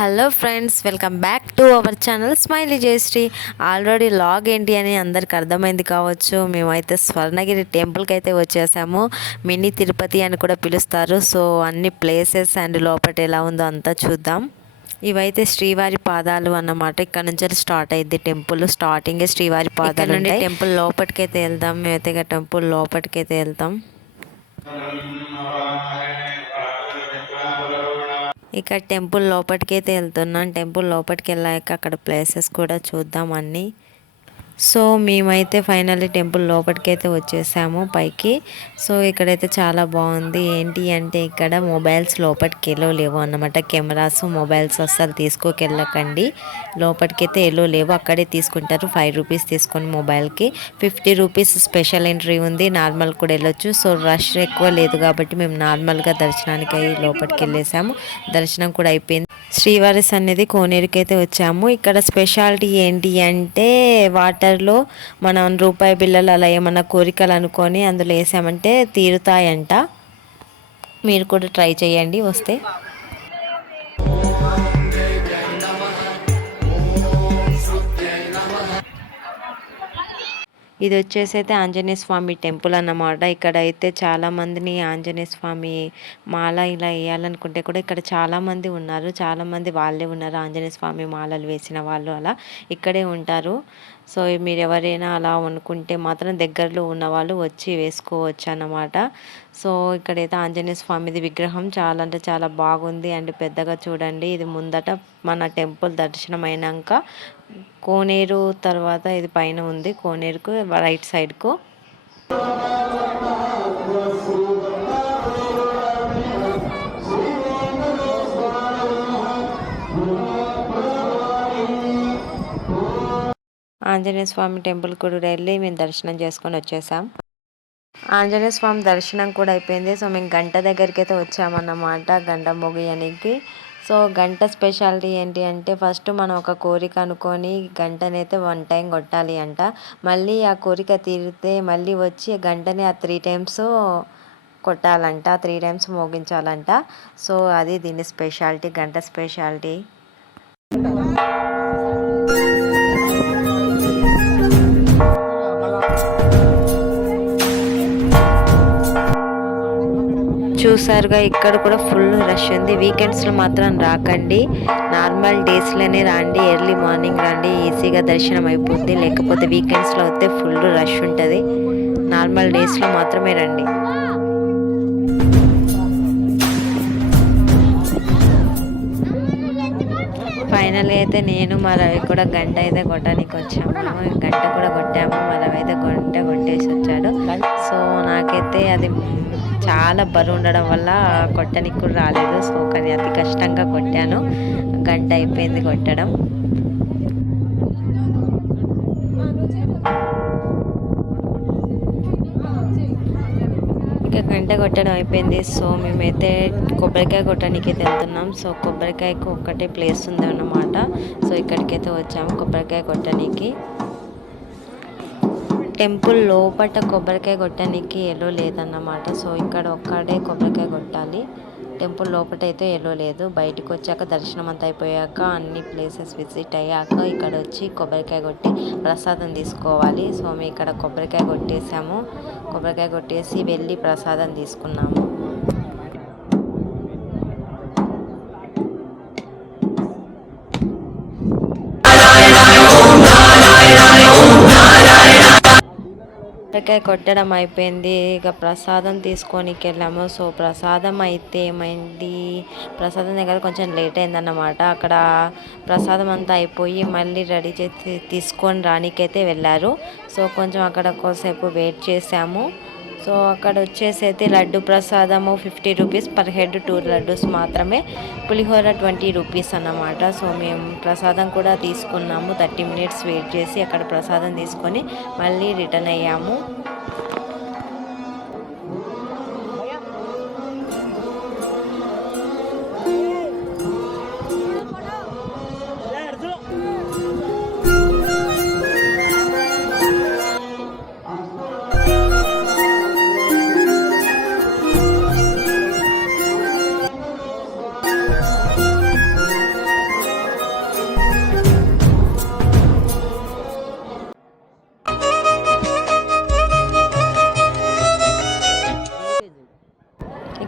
Hello friends, welcome back to our channel smiley Jayashree. Already log ఏంటి అని అందరికి అర్థమైంది కావచ్చు. మేమైతే స్వర్ణగిరి టెంపుల్కి అయితే వచ్చేసాము. మినీ తిరుపతి అని కూడా పిలుస్తారు. సో అన్ని ప్లేసెస్ అండ్ లోపల ఎలా ఉందో అంతా చూద్దాం. ఇవైతే శ్రీవారి పాదాలు అన్నమాట. ఇక్కడ నుంచి స్టార్ట్ అయ్యింది టెంపుల్. స్టార్టింగే శ్రీవారి పాదాలు నుండి టెంపుల్ లోపలికైతే వెళ్దాం. మేమైతే టెంపుల్ లోపలికైతే వెళ్తాం. ఇక టెంపుల్ లోపలికైతే వెళ్తున్నాం. టెంపుల్ లోపలికి వెళ్ళాక అక్కడ ప్లేసెస్ కూడా చూద్దాం అన్నీ. సో మేమైతే ఫైనల్లీ టెంపుల్ లోపలికైతే వచ్చేసాము పైకి. సో ఇక్కడైతే చాలా బాగుంది. ఏంటి అంటే ఇక్కడ మొబైల్స్ లోపలికి లేవు అన్నమాట. కెమెరాస్ మొబైల్స్ అస్సలు తీసుకోకెళ్ళకండి. లోపలికైతే లేవు, అక్కడే తీసుకుంటారు. 5 రూపీస్ తీసుకొని మొబైల్కి 50 రూపీస్ స్పెషల్ ఎంట్రీ ఉంది. నార్మల్ కూడా వెళ్ళొచ్చు. సో రష్ ఎక్కువ లేదు కాబట్టి మేము నార్మల్గా దర్శనానికి అయ్యి లోపలికి వెళ్ళేసాము. దర్శనం కూడా అయిపోయింది. శ్రీవారి సన్నిధి కోనేరుకైతే వచ్చాము. ఇక్కడ స్పెషాలిటీ ఏంటి అంటే వాటర్లో మనం రూపాయి బిళ్ళలు అలా ఏమన్నా కోరికలు అనుకొని అందులో వేసామంటే తీరుతాయంట. మీరు కూడా ట్రై చేయండి వస్తే. ఇది వచ్చేసి అయితే ఆంజనేయ స్వామి టెంపుల్ అన్నమాట. ఇక్కడ అయితే చాలామందిని ఆంజనేయ స్వామి మాల ఇలా వేయాలనుకుంటే కూడా ఇక్కడ చాలామంది ఉన్నారు. చాలామంది వాళ్ళే ఉన్నారు. ఆంజనేయ స్వామి మాలలు వేసిన వాళ్ళు అలా ఇక్కడే ఉంటారు. సో మీరు ఎవరైనా అలా అనుకుంటే మాత్రం దగ్గరలో ఉన్న వాళ్ళు వచ్చి వేసుకోవచ్చు అన్నమాట. సో ఇక్కడైతే ఆంజనేయ స్వామిది విగ్రహం చాలా అంటే చాలా బాగుంది అండ్ పెద్దగా చూడండి. ఇది ముందట మన టెంపుల్ దర్శనం అయినాక కోనేరు తర్వాత ఇది పైన ఉంది. కోనేరుకు రైట్ సైడ్కు ఆంజనేయ స్వామి టెంపుల్ కూడా వెళ్ళి మేము దర్శనం చేసుకొని వచ్చేసాం. ఆంజనేయ స్వామి దర్శనం కూడా అయిపోయింది. సో మేము గంట దగ్గరికి అయితే వచ్చామన్నమాట, గంట మోగియనికి. సో గంట స్పెషాలిటీ ఏంటి అంటే ఫస్ట్ మనం ఒక కోరిక అనుకొని గంటనైతే 1 టైం కొట్టాలి అంట. మళ్ళీ ఆ కోరిక తీరితే మళ్ళీ వచ్చి గంటని ఆ 3 టైమ్స్ కొట్టాలంట, 3 టైమ్స్ మోగించాలంట. సో అది దీని స్పెషాలిటీ, గంట స్పెషాలిటీ. చూసారుగా ఇక్కడ కూడా ఫుల్ రష్ ఉంది. వీకెండ్స్లో మాత్రం రాకండి, నార్మల్ డేస్లోనే రండి. ఎర్లీ మార్నింగ్ రండి, ఈజీగా దర్శనం అయిపోద్ది. లేకపోతే వీకెండ్స్లో అయితే ఫుల్ రష్ ఉంటుంది. నార్మల్ డేస్లో మాత్రమే రండి. ఫైనల్ అయితే నేను మా రవి కూడా గంట అయితే కొట్టడానికి వచ్చాము. గంట కూడా కొట్టాము. మా రవి అయితే గంట కొట్టేసి వచ్చాడు. సో నాకైతే అది చాలా బరువు ఉండడం వల్ల కొట్టడానికి కూడా రాలేదు. సో కానీ అతి కష్టంగా కొట్టాను. గంట అయిపోయింది కొట్టడం. ఇక గంట కొట్టడం అయిపోయింది. సో మేమైతే కొబ్బరికాయ కొట్టడానికి వెళ్తున్నాం. సో కొబ్బరికాయకు ఒక్కటే ప్లేస్ ఉంది అన్నమాట. సో ఇక్కడికైతే వచ్చాము కొబ్బరికాయ కొట్టడానికి. టెంపుల్ లోపల కొబ్బరికాయ కొట్టడానికి లేదన్నమాట. సో ఇక్కడ ఒక్కడే కొబ్బరికాయ కొట్టాలి. టెంపుల్ లోపల అయితే లేదు. బయటకు వచ్చాక దర్శనం అంతా అయిపోయాక అన్ని ప్లేసెస్ విజిట్ అయ్యాక ఇక్కడ వచ్చి కొబ్బరికాయ కొట్టి ప్రసాదం తీసుకోవాలి. సో మేము ఇక్కడ కొబ్బరికాయ కొట్టేసాము. కొబ్బరికాయ కొట్టేసి వెళ్ళి ప్రసాదం తీసుకున్నాము. కొబ్బరికాయ కొట్టడం అయిపోయింది. ఇక ప్రసాదం తీసుకొనికి వెళ్ళాము. సో ప్రసాదం అయితే ఏమైంది, ప్రసాదం దగ్గర కొంచెం లేట్ అయిందన్నమాట. అక్కడ ప్రసాదం అంతా అయిపోయి మళ్ళీ రెడీ చేసి తీసుకొని రానికైతే వెళ్ళారు. సో కొంచెం అక్కడ కొద్దిసేపు వెయిట్ చేసాము. సో అక్కడ వచ్చేసి అయితే లడ్డు ప్రసాదము 50 రూపీస్ పర్ హెడ్, 2 లడ్డూస్ మాత్రమే. పులిహోర 20 రూపీస్ అన్నమాట. సో మేము ప్రసాదం కూడా తీసుకున్నాము. 30 మినిట్స్ వెయిట్ చేసి అక్కడ ప్రసాదం తీసుకొని మళ్ళీ రిటర్న్ అయ్యాము.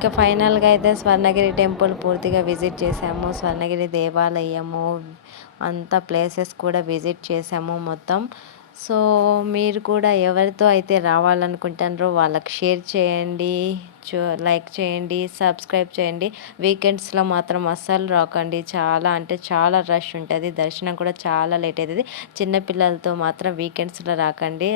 ఇంకా ఫైనల్గా అయితే స్వర్ణగిరి టెంపుల్ పూర్తిగా విజిట్ చేసాము. స్వర్ణగిరి దేవాలయము అంతా ప్లేసెస్ కూడా విజిట్ చేసాము మొత్తం. సో మీరు కూడా ఎవరితో అయితే రావాలనుకుంటున్నారో వాళ్ళకి షేర్ చేయండి, లైక్ చేయండి, సబ్స్క్రైబ్ చేయండి. వీకెండ్స్లో మాత్రం అస్సలు రాకండి, చాలా అంటే చాలా రష్ ఉంటుంది, దర్శనం కూడా చాలా లేట్ అవుతుంది. చిన్నపిల్లలతో మాత్రం వీకెండ్స్లో రాకండి.